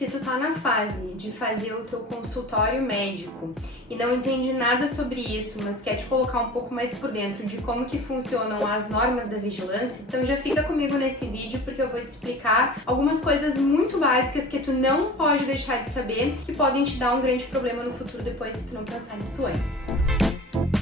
Se tu tá na fase de fazer o teu consultório médico e não entende nada sobre isso, mas quer te colocar um pouco mais por dentro de como que funcionam as normas da vigilância, então já fica comigo nesse vídeo porque eu vou te explicar algumas coisas muito básicas que tu não pode deixar de saber, que podem te dar um grande problema no futuro depois se tu não pensar nisso antes.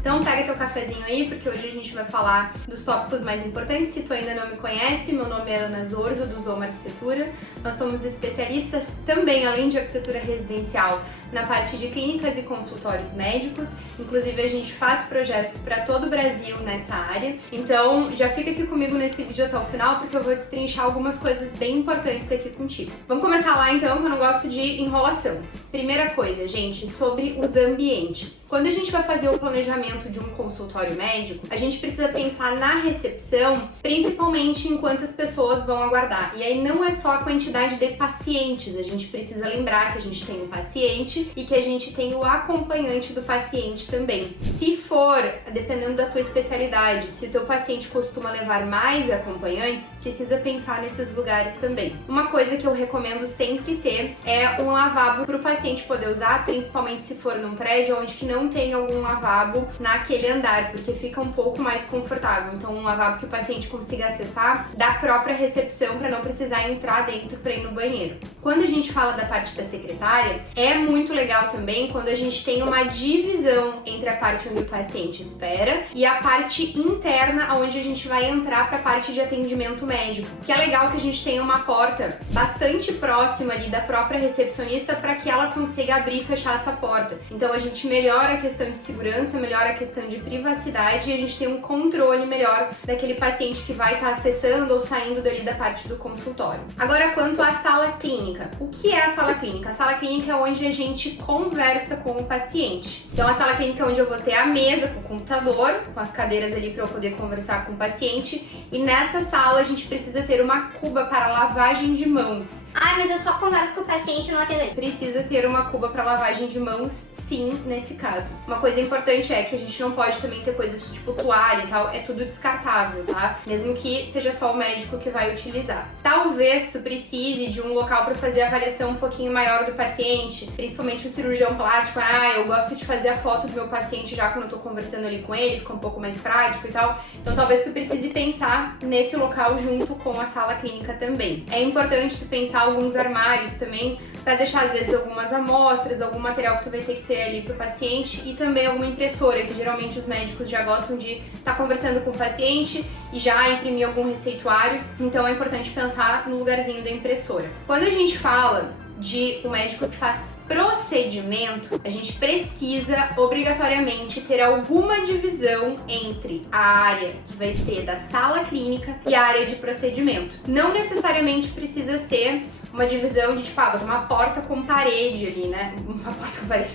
Então pega teu cafezinho aí, porque hoje a gente vai falar dos tópicos mais importantes. Se tu ainda não me conhece, meu nome é Ana Zorzo, do Zoma Arquitetura. Nós somos especialistas também, além de arquitetura residencial, na parte de clínicas e consultórios médicos. Inclusive a gente faz projetos para todo o Brasil nessa área. Então já fica aqui comigo nesse vídeo até o final, porque eu vou destrinchar algumas coisas bem importantes aqui contigo. Vamos começar lá então, que eu não gosto de enrolação. Primeira coisa, gente, sobre os ambientes. Quando a gente vai fazer o planejamento de um consultório médico, a gente precisa pensar na recepção, principalmente em quantas pessoas vão aguardar. E aí não é só a quantidade de pacientes, a gente precisa lembrar que a gente tem um paciente e que a gente tem o acompanhante do paciente também. Se for, dependendo da tua especialidade, se o teu paciente costuma levar mais acompanhantes, precisa pensar nesses lugares também. Uma coisa que eu recomendo sempre ter é um lavabo para o paciente poder usar, principalmente se for num prédio onde que não tem algum lavabo naquele andar, porque fica um pouco mais confortável. Então um lavabo que o paciente consiga acessar da própria recepção para não precisar entrar dentro para ir no banheiro. Quando a gente fala da parte da secretária, é muito legal também quando a gente tem uma divisão entre a parte onde o paciente espera e a parte interna onde a gente vai entrar para a parte de atendimento médico. Que é legal que a gente tenha uma porta bastante próxima ali da própria recepcionista para que ela consiga abrir e fechar essa porta. Então a gente melhora a questão de segurança, melhora a questão de privacidade e a gente tem um controle melhor daquele paciente que vai estar acessando ou saindo dali da parte do consultório. Agora, quanto à sala clínica. O que é a sala clínica? A sala clínica é onde a gente conversa com o paciente. Então a sala clínica é onde eu vou ter a mesa com o computador, com as cadeiras ali para eu poder conversar com o paciente, e nessa sala a gente precisa ter uma cuba para lavagem de mãos. Ah, mas eu só converso com o paciente e não atendo ele. Precisa ter uma cuba para lavagem de mãos, sim, nesse caso. Uma coisa importante é que a gente não pode também ter coisas tipo toalha e tal, é tudo descartável, tá? Mesmo que seja só o médico que vai utilizar. Talvez tu precise de um local para fazer a avaliação um pouquinho maior do paciente, principalmente o cirurgião plástico. Ah, eu gosto de fazer a foto do meu paciente já quando eu tô conversando ali com ele, fica um pouco mais prático e tal. Então talvez tu precise pensar nesse local junto com a sala clínica também. É importante tu pensar alguns armários também, para deixar às vezes algumas amostras, algum material que tu vai ter que ter ali pro paciente e também alguma impressora, que geralmente os médicos já gostam de estar conversando com o paciente e já imprimir algum receituário, então é importante pensar no lugarzinho da impressora. Quando a gente fala de um médico que faz procedimento, a gente precisa obrigatoriamente ter alguma divisão entre a área que vai ser da sala clínica e a área de procedimento. Não necessariamente precisa ser uma divisão de tipo, vou ter uma porta com parede ali, né? Uma porta com parede.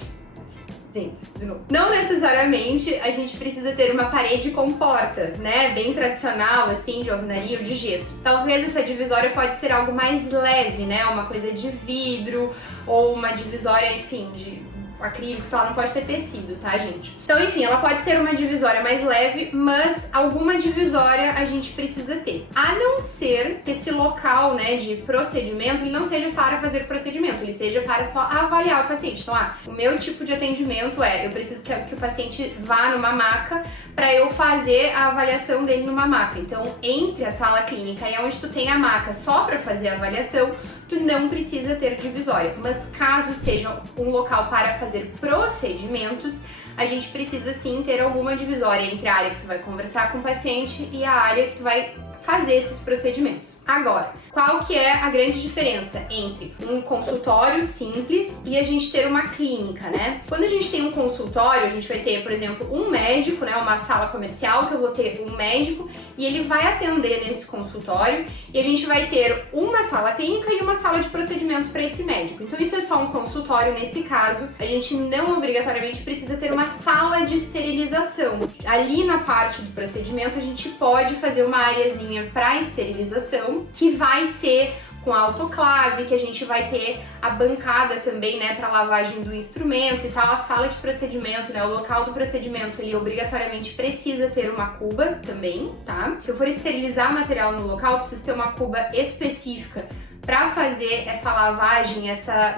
Gente, de novo. Não necessariamente a gente precisa ter uma parede com porta, né? Bem tradicional, assim, de alvenaria ou de gesso. Talvez essa divisória pode ser algo mais leve, né? Uma coisa de vidro ou uma divisória, enfim, de acrílico, só não pode ter tecido, tá, gente? Então, enfim, ela pode ser uma divisória mais leve, mas alguma divisória a gente precisa ter. A não ser que esse local, né, de procedimento, ele não seja para fazer procedimento, ele seja para só avaliar o paciente. Então, o meu tipo de atendimento eu preciso que o paciente vá numa maca para eu fazer a avaliação dele numa maca. Então, entre a sala clínica e onde tu tem a maca só para fazer a avaliação, tu não precisa ter divisória, mas caso seja um local para fazer procedimentos, a gente precisa sim ter alguma divisória entre a área que tu vai conversar com o paciente e a área que tu vai fazer esses procedimentos. Agora, qual que é a grande diferença entre um consultório simples e a gente ter uma clínica, né? Quando a gente tem um consultório, a gente vai ter, por exemplo, um médico, né, uma sala comercial que eu vou ter um médico e ele vai atender nesse consultório e a gente vai ter uma sala clínica e uma sala de procedimento para esse médico. Então isso é só um consultório nesse caso, a gente não obrigatoriamente precisa ter uma sala de esterilização. Ali na parte do procedimento a gente pode fazer uma areazinha para esterilização que vai ser com a autoclave, que a gente vai ter a bancada também, né, para lavagem do instrumento e tal, a sala de procedimento, né, o local do procedimento, ele obrigatoriamente precisa ter uma cuba também, tá? Se eu for esterilizar material no local, eu preciso ter uma cuba específica para fazer essa lavagem,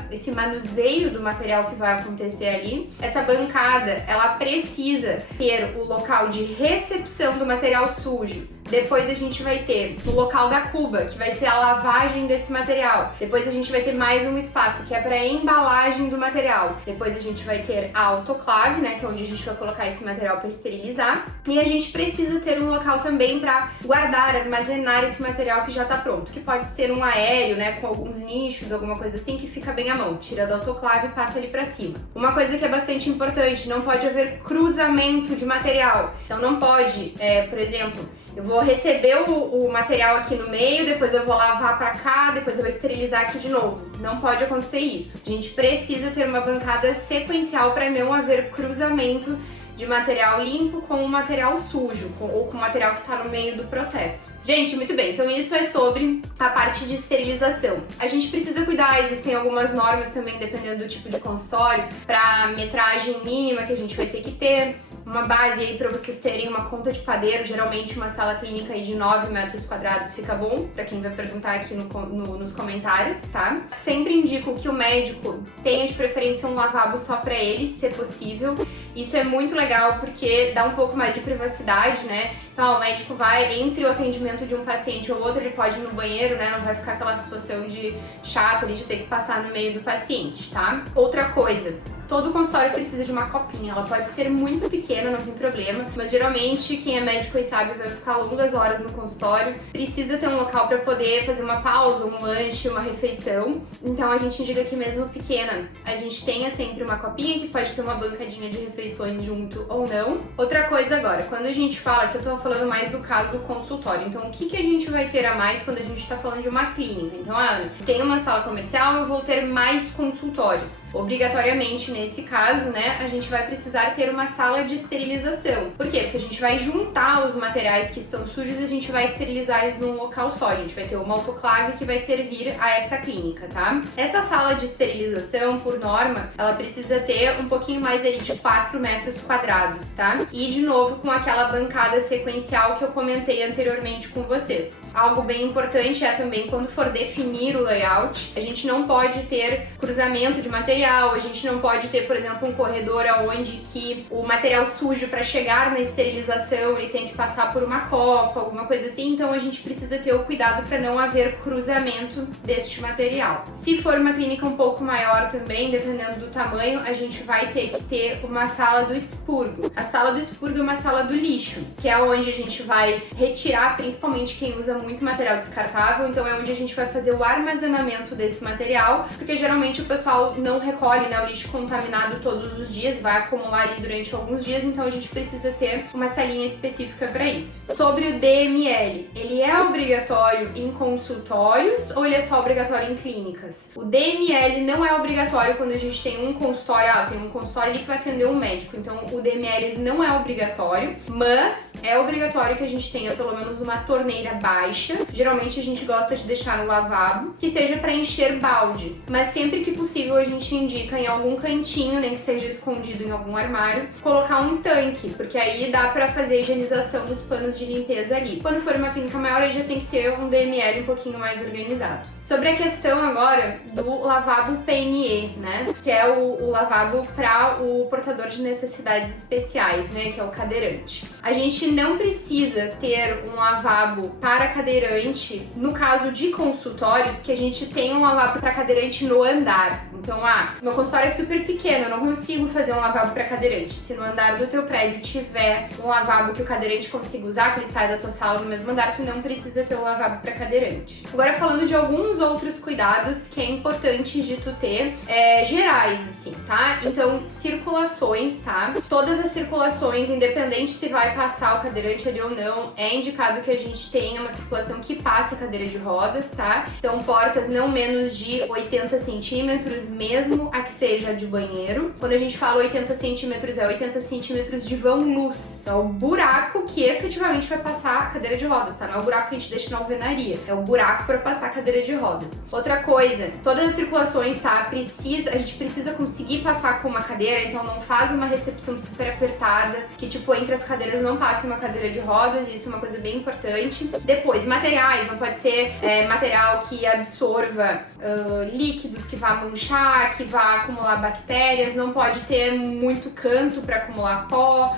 esse manuseio do material que vai acontecer ali. Essa bancada, ela precisa ter o local de recepção do material sujo. Depois a gente vai ter o local da cuba, que vai ser a lavagem desse material. Depois a gente vai ter mais um espaço, que é para embalagem do material. Depois a gente vai ter a autoclave, né, que é onde a gente vai colocar esse material para esterilizar. E a gente precisa ter um local também para guardar, armazenar esse material que já está pronto, que pode ser um aéreo, né, com alguns nichos, alguma coisa assim, que fica bem à mão. Tira da autoclave e passa ali para cima. Uma coisa que é bastante importante, não pode haver cruzamento de material. Então não pode, por exemplo, eu vou receber o material aqui no meio, depois eu vou lavar pra cá, depois eu vou esterilizar aqui de novo. Não pode acontecer isso. A gente precisa ter uma bancada sequencial para não haver cruzamento de material limpo com o material sujo, ou com o material que está no meio do processo. Gente, muito bem, então isso é sobre a parte de esterilização. A gente precisa cuidar, existem algumas normas também, dependendo do tipo de consultório, para metragem mínima que a gente vai ter que ter. Uma base aí para vocês terem uma conta de padeiro, geralmente uma sala clínica aí de 9 metros quadrados fica bom, para quem vai perguntar aqui nos comentários, tá? Sempre indico que o médico tenha de preferência um lavabo só para ele, se possível. Isso é muito legal porque dá um pouco mais de privacidade, né? Então, o médico vai, entre o atendimento de um paciente ou outro, ele pode ir no banheiro, né? Não vai ficar aquela situação de chato ali de ter que passar no meio do paciente, tá? Outra coisa, todo consultório precisa de uma copinha, ela pode ser muito pequena, não tem problema, mas geralmente quem é médico e sabe vai ficar longas horas no consultório, precisa ter um local para poder fazer uma pausa, um lanche, uma refeição, então a gente indica que mesmo pequena, a gente tenha sempre uma copinha que pode ter uma bancadinha de refeições junto ou não. Outra coisa agora, quando a gente fala, que eu tô falando mais do caso do consultório, então o que a gente vai ter a mais quando a gente tá falando de uma clínica? Então, Ana, tem uma sala comercial, eu vou ter mais consultórios. Obrigatoriamente, nesse caso, né, a gente vai precisar ter uma sala de esterilização. Por quê? Porque a gente vai juntar os materiais que estão sujos e a gente vai esterilizar eles num local só. A gente vai ter uma autoclave que vai servir a essa clínica, tá? Essa sala de esterilização, por norma, ela precisa ter um pouquinho mais aí de 4 metros quadrados, tá? E, de novo, com aquela bancada sequencial que eu comentei anteriormente com vocês. Algo bem importante é também, quando for definir o layout, a gente não pode ter cruzamento de material, a gente não pode ter, por exemplo, um corredor onde que o material sujo, para chegar na esterilização, ele tem que passar por uma copa, alguma coisa assim, então a gente precisa ter o cuidado para não haver cruzamento deste material. Se for uma clínica um pouco maior também, dependendo do tamanho, a gente vai ter que ter uma sala do expurgo. A sala do expurgo é uma sala do lixo, que é onde a gente vai retirar, principalmente quem usa muito material descartável, então é onde a gente vai fazer o armazenamento desse material, porque geralmente o pessoal não recolhe, né, o lixo contaminado todos os dias, vai acumular ali durante alguns dias, então a gente precisa ter uma salinha específica para isso. Sobre o DML, ele é obrigatório em consultórios ou ele é só obrigatório em clínicas? O DML não é obrigatório quando a gente tem um consultório, tem um consultório ali que vai atender um médico, então o DML não é obrigatório, mas é obrigatório que a gente tenha pelo menos uma torneira baixa, geralmente a gente gosta de deixar no lavabo, que seja para encher balde, mas sempre que possível a gente indica em algum cantinho, nem que seja escondido em algum armário, colocar um tanque, porque aí dá para fazer a higienização dos panos de limpeza ali. Quando for uma clínica maior, aí já tem que ter um DML um pouquinho mais organizado. Sobre a questão agora do lavabo PNE, né, que é o lavabo para o portador de necessidades especiais, né, que é o cadeirante. A gente não precisa ter um lavabo para cadeirante no caso de consultórios que a gente tem um lavabo para cadeirante no andar. Então, meu consultório é super pequeno, eu não consigo fazer um lavabo para cadeirante. Se no andar do teu prédio tiver um lavabo que o cadeirante consiga usar, que ele sai da tua sala no mesmo andar, tu não precisa ter um lavabo para cadeirante. Agora, falando de alguns outros cuidados que é importante de tu ter, gerais, assim, tá? Então, circulações, tá? Todas as circulações, independente se vai passar o cadeirante ali ou não, é indicado que a gente tenha uma circulação que passe a cadeira de rodas, tá? Então, portas não menos de 80 centímetros, mesmo a que seja de banheiro. Quando a gente fala 80 centímetros, é 80 centímetros de vão luz. Então, é o buraco que efetivamente vai passar a cadeira de rodas, tá? Não é o buraco que a gente deixa na alvenaria, é o buraco para passar a cadeira de rodas. Outra coisa, todas as circulações, tá? A gente precisa conseguir passar com uma cadeira, então não faz uma recepção super apertada, que tipo, entre as cadeiras não passe uma cadeira de rodas, isso é uma coisa bem importante. Depois, materiais, não pode ser material que absorva líquidos, que vá manchar, que vá acumular bactérias, não pode ter muito canto para acumular pó,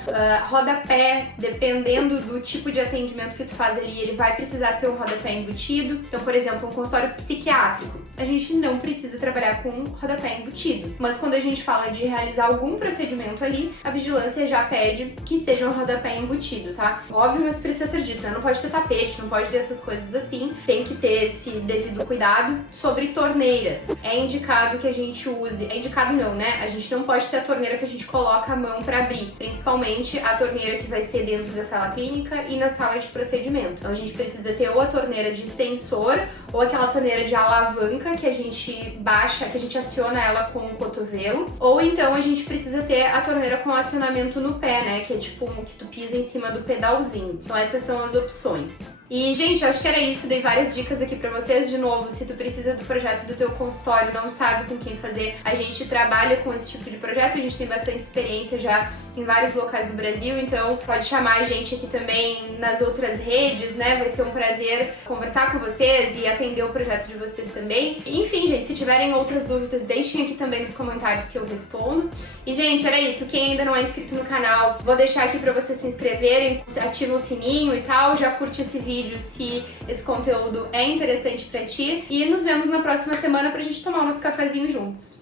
rodapé, dependendo do tipo de atendimento que tu faz ali, ele vai precisar ser um rodapé embutido. Então, por exemplo, um consultório psiquiátrico, a gente não precisa trabalhar com um rodapé embutido, mas quando a gente fala de realizar algum procedimento ali, a vigilância já pede que seja um rodapé embutido, tá? Óbvio, mas precisa ser dito, né? Não pode ter tapete, não pode ter essas coisas assim, tem que ter esse devido cuidado. Sobre torneiras, é indicado que a gente use, é indicado não, né? A gente não pode ter a torneira que a gente coloca a mão para abrir, principalmente a torneira que vai ser dentro da sala clínica e na sala de procedimento. Então a gente precisa ter ou a torneira de sensor ou aquela torneira de alavanca que a gente baixa, que a gente aciona ela com o cotovelo, ou então a gente precisa ter a torneira com acionamento no pé, né? Que é tipo um que tu pisa em cima do pedalzinho. Então essas são as opções. E, gente, eu acho que era isso, dei várias dicas aqui pra vocês. De novo, se tu precisa do projeto do teu consultório, não sabe com quem fazer, a gente trabalha com esse tipo de projeto, a gente tem bastante experiência já em vários locais do Brasil, então pode chamar a gente aqui também nas outras redes, né? Vai ser um prazer conversar com vocês e atender o projeto de vocês também. Enfim, gente, se tiverem outras dúvidas, deixem aqui também nos comentários que eu respondo. E, gente, era isso. Quem ainda não é inscrito no canal, vou deixar aqui pra vocês se inscreverem, ativa o sininho e tal, já curte esse vídeo se esse conteúdo é interessante pra ti. E nos vemos na próxima semana pra gente tomar umas cafezinhos juntos.